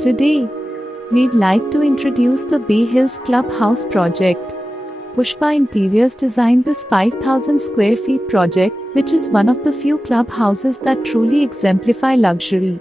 Today, we'd like to introduce the Bay Hills Clubhouse project. Pushpa Interiors designed this 5,000 square feet project, which is one of the few clubhouses that truly exemplify luxury.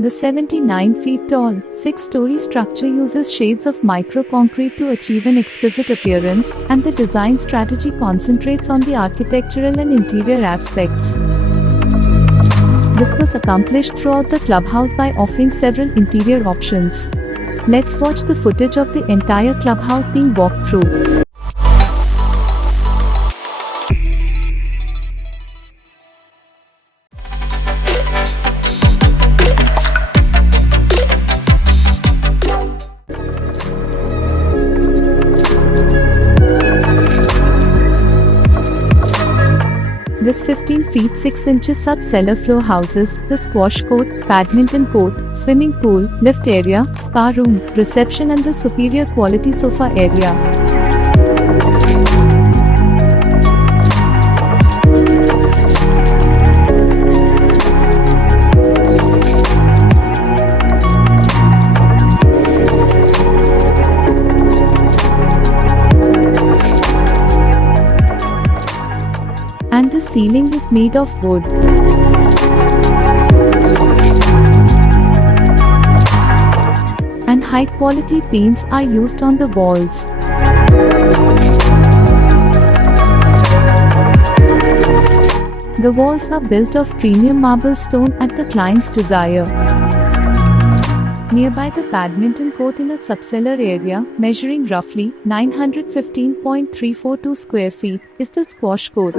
The 79 feet tall, 6-story structure uses shades of micro-concrete to achieve an exquisite appearance, and the design strategy concentrates on the architectural and interior aspects. This was accomplished throughout the clubhouse by offering several interior options. Let's watch the footage of the entire clubhouse being walked through. This 15 feet 6 inches sub-cellar floor houses the squash court, badminton court, swimming pool, lift area, spa room, reception and the superior quality sofa area. And the ceiling is made of wood. And high-quality paints are used on the walls. The walls are built of premium marble stone at the client's desire. Nearby the badminton court in a subcellar area, measuring roughly 915.342 square feet, is the squash court.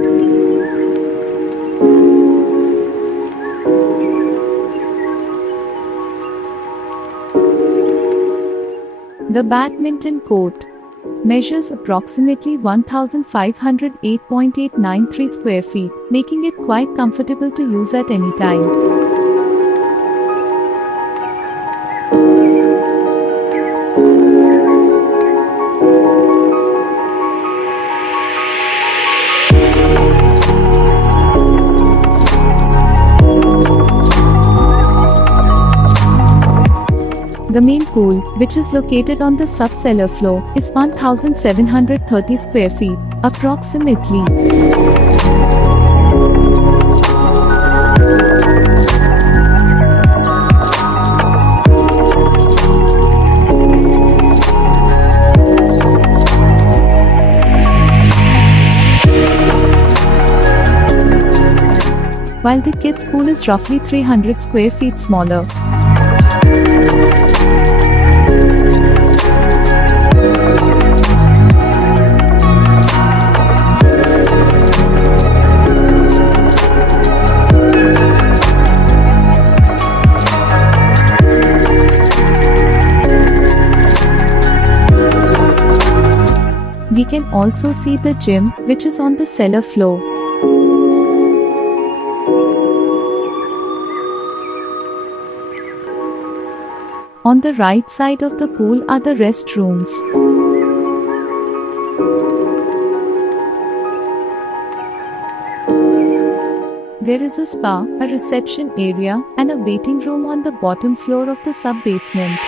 The badminton court measures approximately 1,508.893 square feet, making it quite comfortable to use at any time. The main pool, which is located on the sub-cellar floor, is 1,730 square feet, approximately. While the kids' pool is roughly 300 square feet smaller. We can also see the gym, which is on the cellar floor. On the right side of the pool are the restrooms. There is a spa, a reception area, and a waiting room on the bottom floor of the sub-basement.